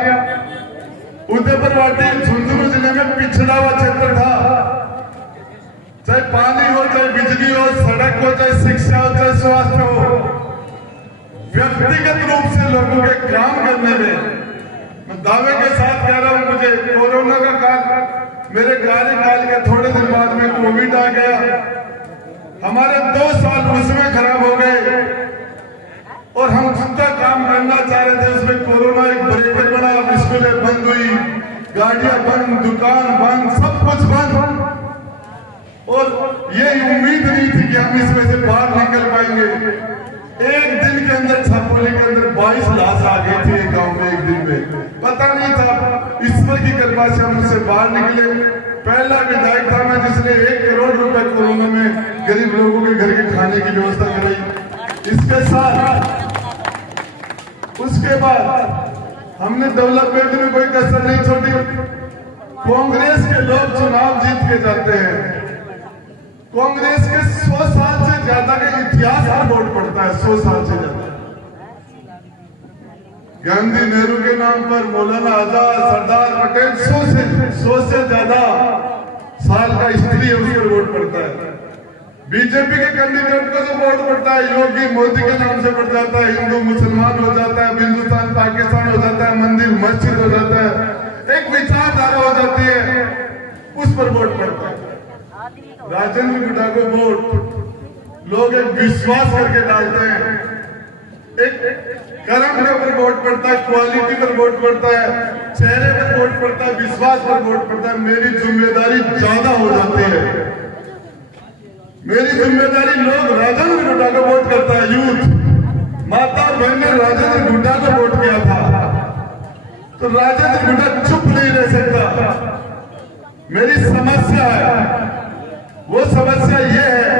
उदयपुर वाटी झुंझुनू जिले में पिछड़ा हुआ क्षेत्र था। चाहे पानी हो, चाहे बिजली हो, सड़क हो, चाहे शिक्षा हो, चाहे स्वास्थ्य हो, व्यक्तिगत रूप से लोगों के काम करने में मैं दावे के साथ कह रहा हूं, मुझे कोरोना का काल, मेरे कार्यकाल के थोड़े दिन बाद में कोविड आ गया। हमारे 2 साल उसमें खराब हो गए और हम जितना काम करना चाह रहे थे उसमें कोरोना एक ब्रेकर बना। स्कूलें बंद हुई, गाड़ियां बंद, दुकान बंद, सब कुछ बंद, और ये उम्मीद नहीं थी कि हम इसमें से बाहर निकल पाएंगे। एक दिन के अंदर छापोली के अंदर 22 लाश आ गई थी एक गांव में, एक दिन में। पता नहीं था, ईश्वर की कृपा से हम उससे बाहर निकले। पहला विधायक था मैं जिसने 1 करोड़ रुपए कोरोना में गरीब लोगों के घर के खाने की व्यवस्था कराई। इसके साथ उसके बाद हमने डेवलपमेंट में कोई कसर नहीं छोड़ी। कांग्रेस के लोग चुनाव जीत के जाते हैं, कांग्रेस के 100 साल से ज्यादा का इतिहास पर वोट पड़ता है, 100 साल से ज्यादा। गांधी नेहरू के नाम पर, मौलाना आजाद, सरदार पटेल, 100 से ज्यादा साल का हिस्ट्री है, उस पर वोट पड़ता है। बीजेपी के कैंडिडेट को जो वोट पड़ता है, योगी मोदी के नाम से पड़ जाता है, हिंदू मुसलमान हो जाता है, हिंदुस्तान पाकिस्तान हो जाता है, मंदिर मस्जिद हो जाता है, एक विचारधारा हो जाती है, उस पर वोट पड़ता है। राजेंद्र गुड्डा को वोट लोग एक विश्वास करके डालते हैं, एक कर्म के ऊपर वोट पड़ता है, क्वालिटी पर वोट पड़ता है, चेहरे पर वोट पड़ता है, विश्वास पर वोट पड़ता है। मेरी जिम्मेदारी ज्यादा हो जाती है। मेरी जिम्मेदारी, लोग राजेंद्र गुड्डा को वोट करता है, यूथ माता और बहन ने राजेंद्र गुड्डा को वोट किया था, तो राजेंद्र गुड्डा चुप नहीं रह सकता। मेरी समस्या है, वो समस्या ये है,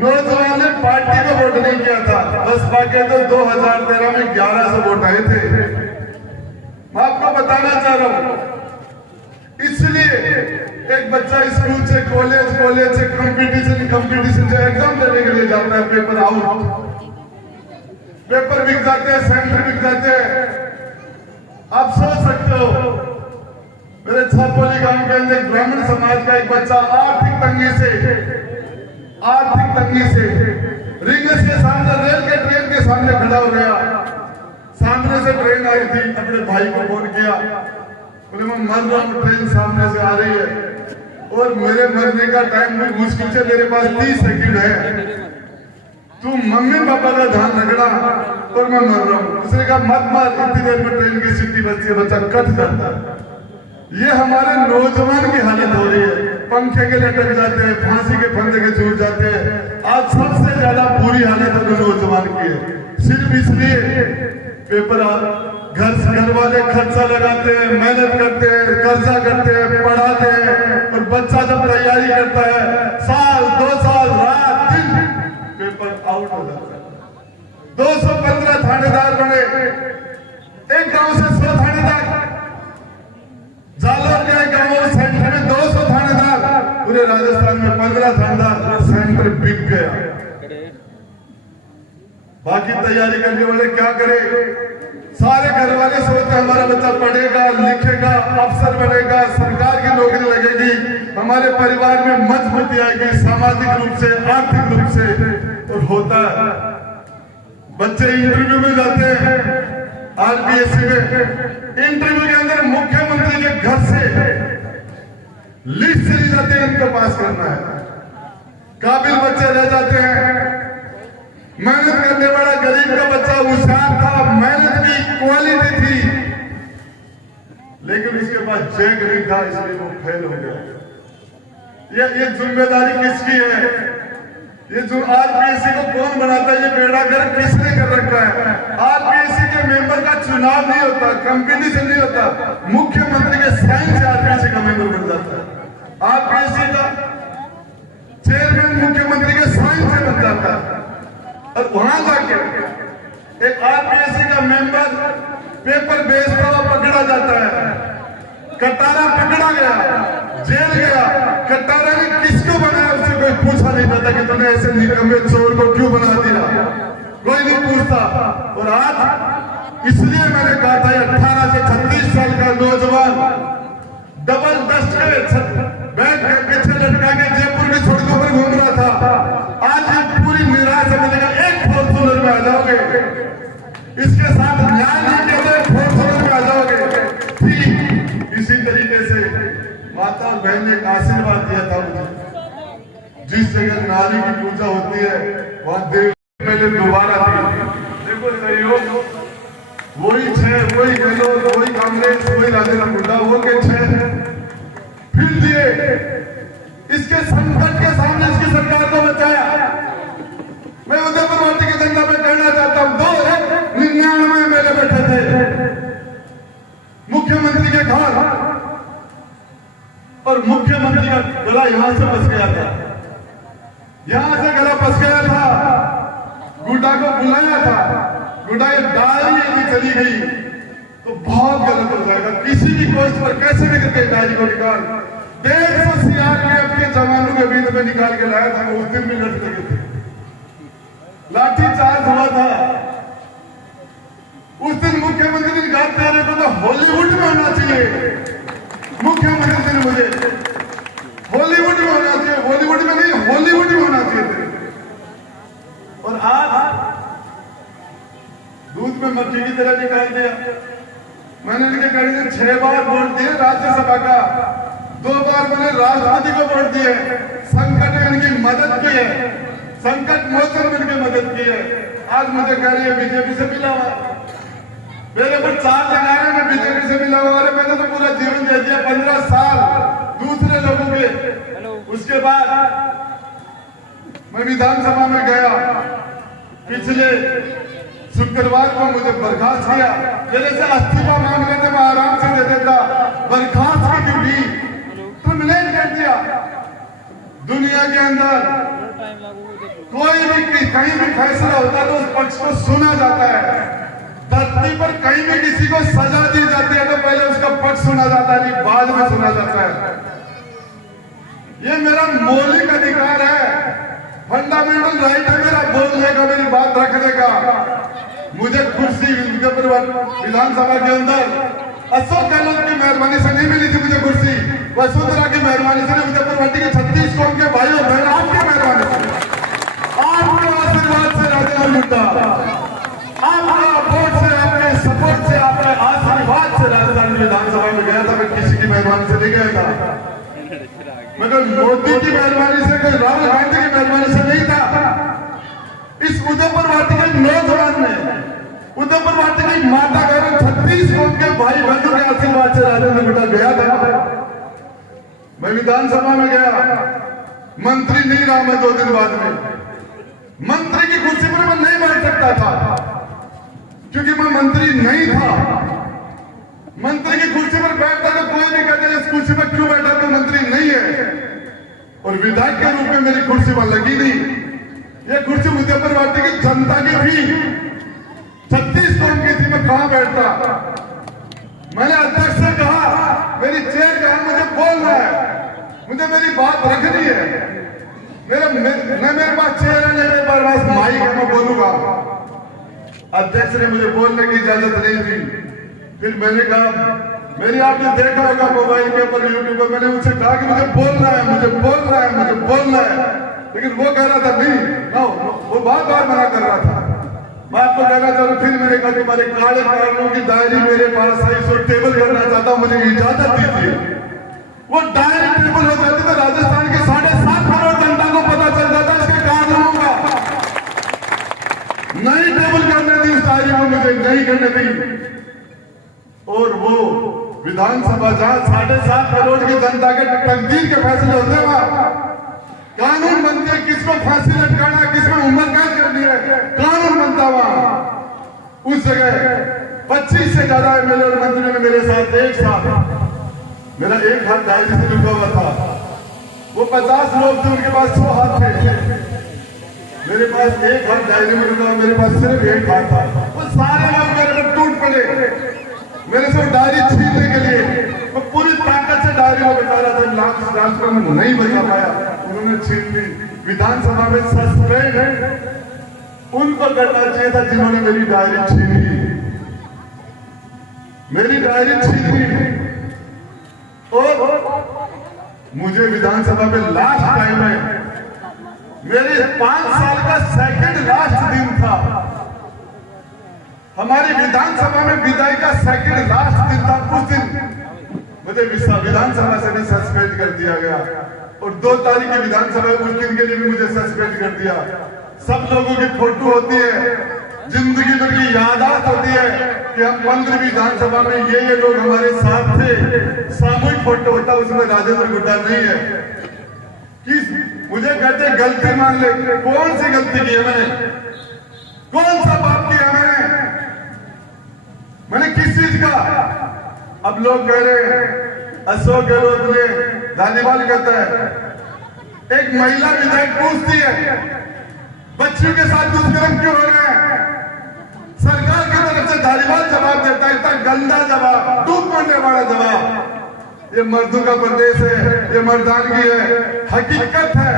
नौजवान ने पार्टी को वोट नहीं किया था, बसपा के तो 2013 में 1100 वोट आए थे। मैं आपको बताना चाह रहा हूं, इसलिए एक बच्चा स्कूल से कॉलेज से कंपटीशन से एग्जाम देने के लिए जाता है, पेपर आउट, पेपर बिक जाते हैं, सेंटर बिक जाते हैं। आप सोच सकते हो, मेरे छापोली गांव के अंदर ग्रामीण समाज का एक बच्चा आर्थिक तंगी से रिंगस के सामने, रेल के ट्रेन के सामने खड़ा हो गया। सामने से ट्रेन आई थी, अपने भाई को फोन किया, बोले मैं मर रहा हूं, ट्रेन सामने से आ रही है और मेरे मरने का टाइम भी मुश्किल से, मेरे पास 30 सेकंड है, तू मम्मी पापा का ध्यान रखना और मैं मर रहा हूं। उसने कहा मत मार, इतनी देर में ट्रेन की सीटी बजती है, बच्चा कट जाता है। ये हमारे नौजवान की हालत हो रही है, पंखे के लटक जाते हैं, फांसी के फंदे के छूट जाते हैं। आज सबसे ज्यादा बुरी हालत है नौजवान की है, सिर्फ इसलिए पेपर घर वाले खर्चा लगाते हैं, मेहनत करते हैं, कर्जा करते हैं, पढ़ाते हैं, और बच्चा जब तैयारी करता है, साल 2 साल रात दिन, पेपर आउट हो जाता है। 215 थानेदार बने, एक गांव से 100 थानेदार, जालौर के गांव सेंटर में 200 थानेदार, पूरे राजस्थान में 15 थानेदार, सेंटर बिक गया। बाकी तैयारी करने वाले क्या करें? सारे घर वाले सोचते हमारा बच्चा पढ़ेगा, लिखेगा, अफसर बनेगा, सरकार की नौकरी लगेगी, हमारे परिवार में मजबूती आएगी, सामाजिक रूप से, आर्थिक रूप से। और होता है, बच्चे इंटरव्यू में जाते हैं, आरपीएससी में, इंटरव्यू के अंदर मुख्यमंत्री के घर से लिस्ट चली जाती है, इनको पास करना है। काबिल बच्चे रह जाते हैं, मेहनत करने वाला गरीब का बच्चा होशियार था, मेहनत की क्वालिटी थी, लेकिन उसके पास जैक नहीं था, इसलिए वो फेल हो गया। ये जिम्मेदारी किसकी है? ये जो आरपीएससी को कौन बनाता है? ये बेड़ा गर्क किसने कर रखा है? आरपीएससी के मेंबर का चुनाव नहीं होता, कंपटीशन नहीं होता, मुख्यमंत्री के साइन से आरपीएससी का मेंबर बन जाता है। आरपीएससी का चेयरमैन मुख्यमंत्री के साइन से बन जाता है। और वहां जाके एक आरपीएससी का मेंबर पेपर बेचता हुआ पकड़ा जाता है, कटारा पकड़ा गया, जेल गया। कटारा ने किसको बनाया उससे कोई पूछा नहीं जाता कि तुमने ऐसे निकम्मे चोर को क्यों बना दिया, कोई नहीं पूछता। और आज इसलिए मैंने कहा था 18 से 36 साल का नौजवान डबल डस्ट के बैग पीछे लटका के जयपुर की सड़कों पर घूम रहा था, आज ये पूरी निराश है। मिलेगा एक फॉर्चूनर में आ जाओगे, इसके साथ न्याय नहीं कहते, फॉर्चूनर में आ जाओगे। ठीक इसी तरीके से माता और बहन ने एक आशीर्वाद दिया था मुझे, जिस जगह नारी की पूजा होती है वहां देव पहले दोबारा थी। देखो सहयोग वही 6, वही गहलोत, वही कांग्रेस, वही राजेंद्र गुड्डा, वो के 6 फिर दिए। इसके संकट के सामने इसकी सरकार को बचाया। मैं उदयपुर वाटी की जनता में कहना चाहता हूं, 299 एमएलए बैठे थे मुख्यमंत्री के घर, और मुख्यमंत्री का गला यहां से फंस गया था, यहां से गला फंस गया था। गुड्डा को बुलाया था, गुड्डा ये डायरी यदि चली गई तो बहुत गलत हो जाएगा। किसी भी कोर्स पर कैसे भी करके डायरी को निकाल 150 सीआरपीएफ के जवानों के बीच में निकाल के लाया था। उस दिन भी लड़ लगे थे, लाठी चार्ज हुआ था। उस दिन मुख्यमंत्री ने कहा तेरे को तो हॉलीवुड में होना चाहिए। मुख्यमंत्री ने मुझे हॉलीवुड में होना चाहिए, बॉलीवुड में नहीं, हॉलीवुड में होना चाहिए। और आज दूध में मक्खी की तरह निकाल दिया। मैंने इनके करीब 6 बार वोट दिए राज्यसभा का, 2 बार मैंने राष्ट्रपति को वोट दिए। संकट में इनकी मदद की है, संकट मोचन में इनकी मदद की है। आज मुझे कह रही है बीजेपी से मिला हुआ, मेरे ऊपर 4 लगाने में बीजेपी से मिला हुआ। मैंने तो पूरा जीवन दे दिया, 15 साल दूसरे लोगों के। उसके बाद मैं विधानसभा में गया, पिछले शुक्रवार को मुझे बर्खास्त किया। मेरे से इस्तीफा मांग रहे थे, मैं आराम से दे देता, बर्खास्त की भी टर्मिनेट कर दिया। दुनिया के अंदर कोई भी कहीं भी फैसला होता है तो उस पक्ष को सुना जाता है। धरती पर कहीं भी किसी को सजा दी जाती है तो पहले उसका पक्ष सुना जाता है, नहीं बाद में सुना जाता है। ये मेरा मौलिक अधिकार है, फंडामेंटल राइट है मेरा बोलने का, मेरी बात रखने का। मुझे कुर्सी विधानसभा के अंदर अशोक गहलोत की मेहरबानी से नहीं मिली थी, मुझे कुर्सी वसुंधरा की मेहरबानी से, मुजफ्फरवाटी के 36 कौम के भाइयों बहन आपकी मेहरबानी से, आपके आशीर्वाद से राजेंद्र गुड्डा, आपका वोट से, आपके सपोर्ट से, आपके आशीर्वाद से राजस्थान विधानसभा में गया था। मैं किसी की मेहरबानी से नहीं गया था, मगर मोदी की मेहरबानी से, कोई राहुल गांधी की मेहरबानी से नहीं था। इस मुजफ्फरवाटी के नौजवान ने, मुजफ्फरवाटी की माता बहन 36 कौम के भाई बंधु के आशीर्वाद से राजेंद्र गुड्डा गया था। मैं विधानसभा में गया, मंत्री नहीं रहा मैं 2 दिन बाद में। मंत्री की कुर्सी पर मैं नहीं बैठ सकता था क्योंकि मैं मंत्री नहीं था। मंत्री की कुर्सी पर बैठता तो कोई नहीं कहता इस कुर्सी पर क्यों बैठा, तो मंत्री नहीं है। और विधायक के रूप में मेरी कुर्सी पर लगी नहीं। ये कुर्सी मुजफ्फरवाटी की जनता की थी, 36 कौम की थी, मैं कहां बैठता। मैंने अध्यक्ष से कहा, मेरी चेयर कहा, मुझे बोलना है, मुझे मेरी बात रखनी है। मेरे पास चेयर है, मेरे पास माइक है, मैं बोलूंगा। अध्यक्ष ने मुझे बोलने की इजाजत नहीं दी। फिर मैंने कहा, मेरी आपने देखा होगा मोबाइल के ऊपर, यूट्यूब पर, मैंने उनसे कहा कि मुझे बोलना है, मुझे बोलना है, मुझे बोलना है। लेकिन वो कह रहा था नहीं, वो बार बार मना कर रहा था। मैं आपको कहना चाहूँ, फिर मैंने कहा तुम्हारे काले कानूनों की डायरी मेरे पास आई, सो टेबल करना चाहता हूँ, मुझे इजाजत दीजिए। वो डायरी टेबल हो जाती तो राजस्थान के 7.5 करोड़ जनता को पता चल जाता इसके कानूनों का। नहीं टेबल करने दी उस डायरी को, मुझे नहीं करने दी। और वो विधानसभा जहां 7.5 करोड़ की जनता के तकदीर के फैसले होते हैं, वहां कानून बनते हैं, किसको फांसी लटकाना है, किसको उम्र कैद करनी है, कानून बनता वहां। उस जगह 25 से ज्यादा एमएलए और मंत्रियों ने मेरे साथ एक साथ, मेरा एक हाथ डायरी से रुका हुआ था। वो 50 लोग थे, उनके पास 100 हाथ थे, मेरे पास एक हाथ डायरी में रुका, मेरे पास सिर्फ एक हाथ था। वो सारे लोग मेरे पर टूट पड़े, मेरे से डायरी छीनने के लिए। मैं पूरी ताकत से डायरी को बचा रहा था, लास्ट में नहीं बचा पाया, उन्होंने छीन ली। विधानसभा में सस्पेंड है, उनको करना चाहिए था जिन्होंने मेरी डायरी छीन ली, मेरी डायरी छीन ली। और मुझे विधानसभा में लास्ट टाइम है, मेरे 5 साल का सेकंड लास्ट दिन था। हमारी विधानसभा में विदाई का सेकंड लास्ट दिन था। उस दिन मुझे विधानसभा से भी सस्पेंड कर दिया गया और 2 तारीख की विधानसभा उस दिन के लिए भी मुझे सस्पेंड कर दिया। सब लोगों की फोटो होती है, जिंदगी भर की यादाश्त होती है कि हम 15वीं विधानसभा में ये लोग हमारे साथ थे। सामूहिक फोटो होता है, उसमें राजेंद्र गुड्डा नहीं है। मुझे कहते गलती मान ले, कौन सी गलती की है मैंने, कौन सा पाप किया मैंने किस चीज का। अब लोग कह रहे हैं अशोक गहलोत ने धालीवाल कहता है। एक महिला विधायक पूछती है बच्चियों के साथ दुष्कर्म क्यों हो रहे हैं, सरकार की तरफ से धालीवाल जवाब देता है, इतना गंदा जवाब, डूब मरने वाला जवाब। ये मर्दों का प्रदेश है, ये मर्दानगी है, हकीकत है।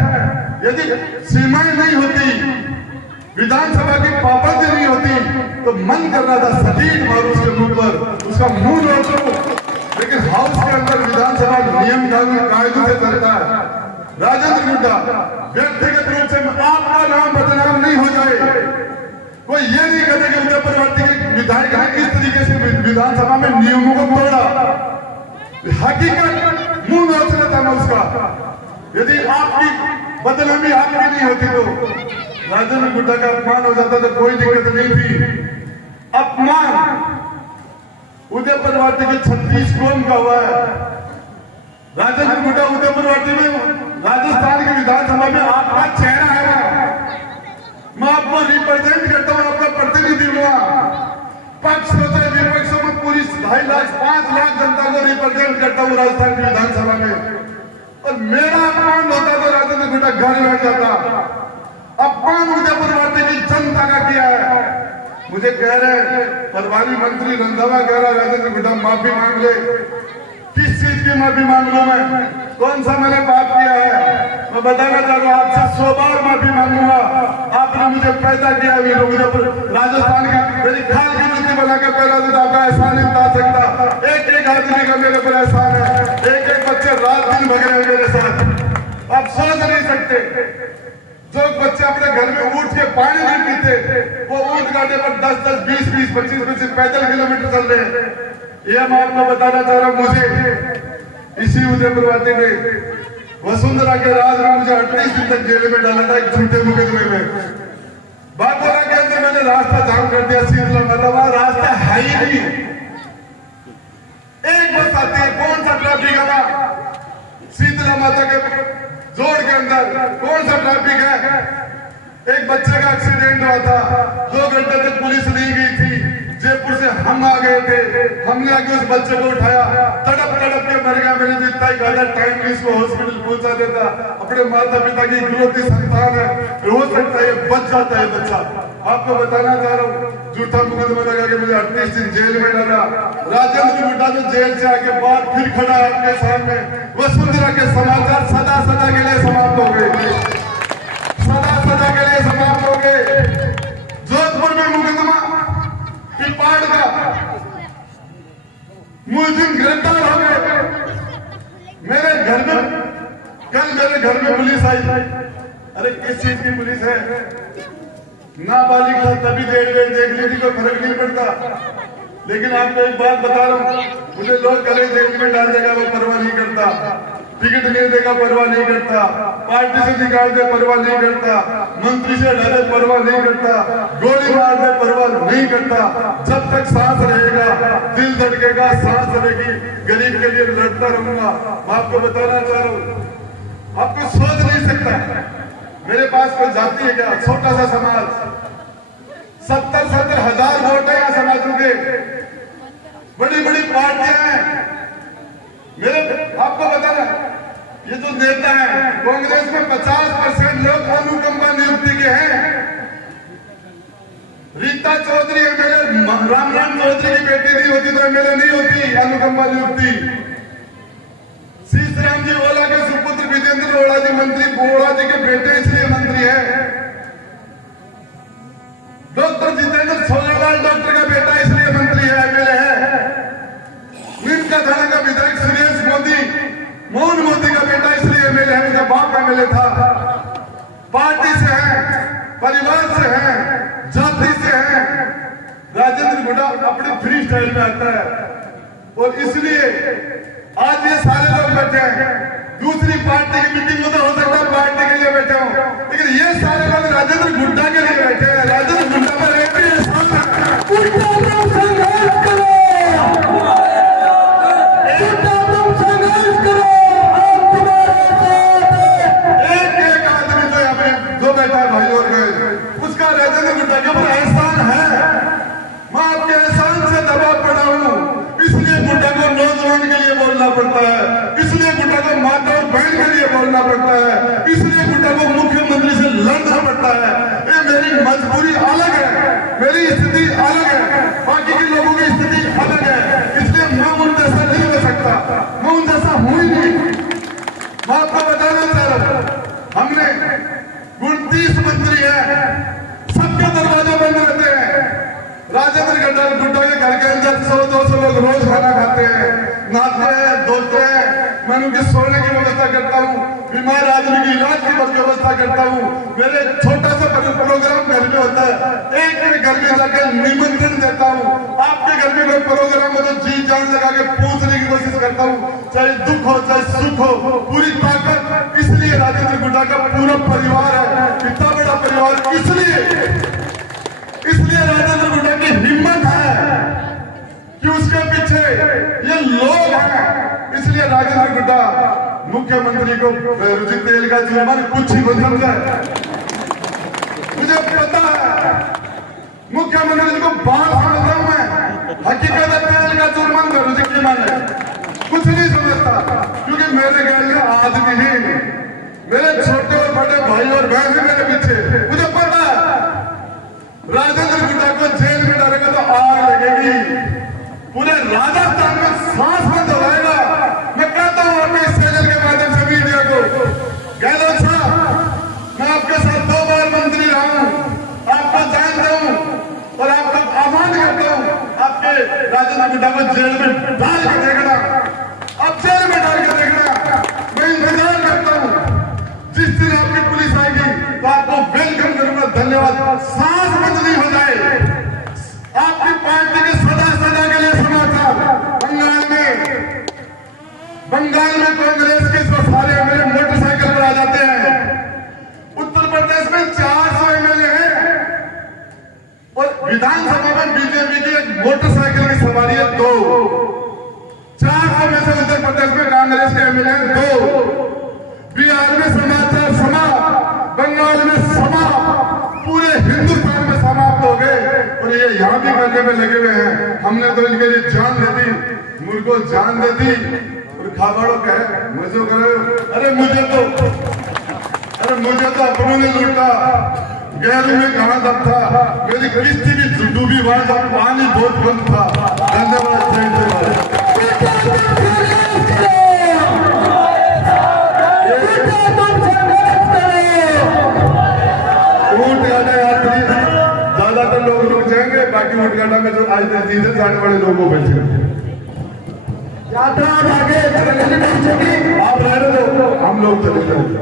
यदि सीमाएं नहीं होती, विधानसभा की पाबंदी नहीं होती, तो मन कर रहा था सटीक मारो उसके मुंह पर, उसका मुंह रोक लो। लेकिन हाउस के अंदर विधानसभा नियम कानून कायदे से चलता है। राजेंद्र गुड्डा, व्यक्तिगत रूप से आपका नाम बदनाम नहीं हो जाए, कोई ये नहीं कहते कि मुजफ्फरवाटी के विधायक ने किस तरीके से विधानसभा में नियमों को तोड़ा। हकीकत मुंह नोच लेता मैं उसका। यदि आपकी बदनामी आपकी नहीं होती तो राजेंद्र गुड्डा का अपमान हो जाता तो कोई दिक्कत नहीं थी। अपमान उदयपुरवाटी के 36 कौम का हुआ है। राजेंद्र गुड्डा उदयपुरवाटी में राजस्थान की विधानसभा में आपका चेहरा है। 5 लाख जनता को रिप्रेजेंट करता हूँ राजस्थान की विधानसभा में, और मेरा अपमान होता तो राजेंद्र गुड्डा घर बैठ जाता। अपमान उदयपुर वाटी की जनता का किया है। मुझे कह रहे प्रभारी मंत्री रंधावा कह रहा राजेंद्र गुड्डा माफी मांग ले। किस चीज की माफी मांग लूं मैं? कौन सा मैंने पाप किया है? मैं बताना चाह रहा हूँ आपसे 100 बार माफी मांगूंगा। आपने मुझे पैदा किया राजस्थान की मेरी खाल की नीति बना के पैदा दिया, आपका एहसान नहीं बता सकता। एक आदमी का मेरे पर एहसान है, एक बच्चे रात दिन भग रहे हैं मेरे साथ। आप सोच नहीं सकते, जो बच्चे अपने घर में उठ के पानी नहीं पीते, वो ऊंट गाड़े पर 10-10, 20-20, 25-25 पैदल किलोमीटर चल रहे हैं। ये मैं आपको बताना चाह रहा हूँ। मुझे इसी उदयपुर वाटी में वसुंधरा के राज में मुझे 38 दिन तक जेल में डाला था, एक झूठे मुकदमे में। बागोरा के अंदर मैंने रास्ता जाम कर दिया, शीतला माता, वहां रास्ता है ही नहीं। एक बस आती है, कौन सा ट्रैफिक है वहां? शीतला माता के जोड़ के अंदर कौन सा ट्रैफिक है? एक बच्चे का एक्सीडेंट हुआ था, 2 घंटे तक पुलिस नहीं गई थी। जयपुर से हम आ गए थे, हमने आके उस बच्चे को उठाया, तड़प तड़प के मर गया। मैंने जितना ही ज्यादा टाइम में इसको हॉस्पिटल पहुंचा देता। अपने माता पिता की इकलौती संतान है, हो सकता है बच जाता है बच्चा। आपको बताना चाह रहा हूँ, झूठा मुकदमा लगा के मुझे 38 दिन जेल में डाला। राजेंद्र गुड्डा जो जेल से आके बाद फिर खड़ा आपके सामने। वसुंधरा के समाचार सदा सदा के लिए समाप्त हो गए, सदा सदा के लिए समाप्त हो गए। जोधपुर में मुकदमा पिपाड़ का, मुलजिम गिरफ्तार हो गए। मेरे घर में कल मेरे घर में पुलिस आई। अरे किस चीज की पुलिस है? नाबालिग था तभी देख ली थी, कोई फर्क नहीं पड़ता। लेकिन आपको एक बात बता रहा हूँ, मुझे लोग गले जेल में डाल देगा वो परवाह नहीं करता, टिकट नहीं देगा परवाह नहीं करता, पार्टी से निकाल दे परवाह नहीं करता, मंत्री से डरे परवाह नहीं करता, गोली मार दे परवाह नहीं करता। जब तक सांस रहेगा, दिल धड़केगा, सांस रहेगी, गरीब के लिए लड़ता रहूंगा। मैं आपको बताना चाह रहा हूँ, आपको सोच नहीं सकता मेरे पास कोई जाति है क्या? छोटा सा समाज, 70-70 हजार वोट है यहाँ समाजों के, बड़ी बड़ी पार्टियां हैं। मेरे आपको बताना, ये जो नेता है कांग्रेस में 50% लोग अनुकंपा नियुक्ति के हैं। रीता चौधरी एमएलए, राम चौधरी की बेटी नहीं होती तो एमएलए नहीं होती, अनुकंपा नियुक्ति। सीसराम जी ओला के सुपुत्र विजेंद्र ओला जी मंत्री, ओला जी के बेटे इसलिए मंत्री है। डॉक्टर जितेंद्र सोनावाल डॉक्टर का बेटा इसलिए मंत्री है, एमएलए है। नीमका थाना का विधायक सुरेश मोदी, मोहन मोदी का बेटा इसलिए एमएलए है, उनका बाप एमएलए था। पार्टी से है, परिवार से है, जाति से है। राजेंद्र गुड्डा अपने फ्री स्टाइल में आता है और इसलिए आज ये सारे लोग बैठे हैं। दूसरी पार्टी की मीटिंग में तो हो सकता है पार्टी के लिए बैठे हो, लेकिन ये सारे लोग राजेंद्र गुड्डा के लिए बैठे हैं। राजेंद्र गुड्डा पर रहते हैं, संघर्ष करो, एक आदमी तो यहाँ पे जो बैठा है भाई और उसका राजेंद्र गुड्डा के ऊपर एहसान है। मैं आपके एहसान से दबाव पड़ा हूँ, इसलिए गुड्डा को नौजवान के लिए बोलना पड़ता है, इसलिए गुड्डा को माता और बहन के लिए बोलना पड़ता है, इसलिए गुड्डा को मुख्यमंत्री से लड़ना पड़ता है। ये मेरी मजबूरी अलग है, मेरी स्थिति अलग है, बाकी के लोगों की स्थिति अलग है, इसलिए मैं उन जैसा नहीं हो सकता, मैं उन जैसा हूं ही नहीं। मैं आपको बताना चाह रहा हूं, हमने 29 मंत्री है, सबके दरवाजे बंद रहते हैं। राजेंद्र गुड्डा के घर के अंदर 100-200 लोग रोज खाना खाते हैं, नहाते हैं, धोते हैं। मैं उनके सोने की व्यवस्था करता हूँ, बीमार आदमी की इलाज की व्यवस्था करता हूँ। मेरे छोटा सा प्रोग्राम घर में होता है, एक घर में जाकर निमंत्रण देता हूँ। आपके घर में कोई प्रोग्राम हो तो जी जान लगा के पूछने की कोशिश करता हूँ, चाहे दुख हो चाहे सुख हो, पूरी ताकत। इसलिए राजेंद्र गुड्डा का पूरा परिवार है, इतना बड़ा परिवार, इसलिए राजेंद्र गुड्डा की हिम्मत है कि उसके पीछे ये लोग हैं। इसलिए राजेंद्र गुड्डा मुख्यमंत्री को रुचि तेल का जुर्माना कुछ ही समझा है। मुझे पता है मुख्यमंत्री को बाहर समझता हूं मैं, हकीकत तेल का जुर्माना रुचि बेईमान है, कुछ नहीं समझता, क्योंकि मेरे घर का आदमी ही, मेरे छोटे और बड़े भाई और बहन भी मेरे पीछे। मुझे पता है राजेंद्र गुड्डा को जेल में डालेगा तो आग लगेगी, पूरे राजस्थान में सांस बंद हो जाएगा। मैं कहता हूँ अपने इस चैनल के माध्यम से मीडिया को, गहलोत साहब, मैं आपके साथ 2 बार मंत्री रहा हूँ, आपको जानता हूँ और आपका आह्वान करता हूँ, आपके राजेंद्र गुड्डा को जेल में डाल के देखना, अब जेल में डाल के देखना। मैं इंतजार करता हूँ, जिस दिन आपकी पुलिस आएगी तो आपको वेलकम करूंगा। धन्यवाद। सांस बंद नहीं हो जाए। आपकी पार्टी के सदा के लिए समाचार, बंगाल में कांग्रेस के जो सारे एमएलए मोटरसाइकिल पर आ जाते हैं, उत्तर प्रदेश में 400 एमएलए हैं और विधानसभा में बीजेपी की एक मोटरसाइकिल की सवारी है 2। 400 में से उत्तर प्रदेश में कांग्रेस के एमएलए 2। बिहार में समाचार समा, बंगाल में समा, पूरे हिंदुस्तान में समाप्त हो गए और ये यहाँ भी करने में लगे हुए हैं। हमने तो इनके लिए जान दे दी, मुझको जान दे दी और खाबाड़ो कहे मुझे करे, अरे मुझे तो अपनों ने लूटा, गैरों में कहाँ दब था, मेरी किस्ती भी डूबी वहां था, पानी बहुत बंद था। धन्यवाद। ज्यादातर लोग रुक जाएंगे, बाकी उठगाटा में जो आज सीधे जाने वाले लोगों बचे यात्रा आगे आप रहने दो, हम लोग चले जाएंगे।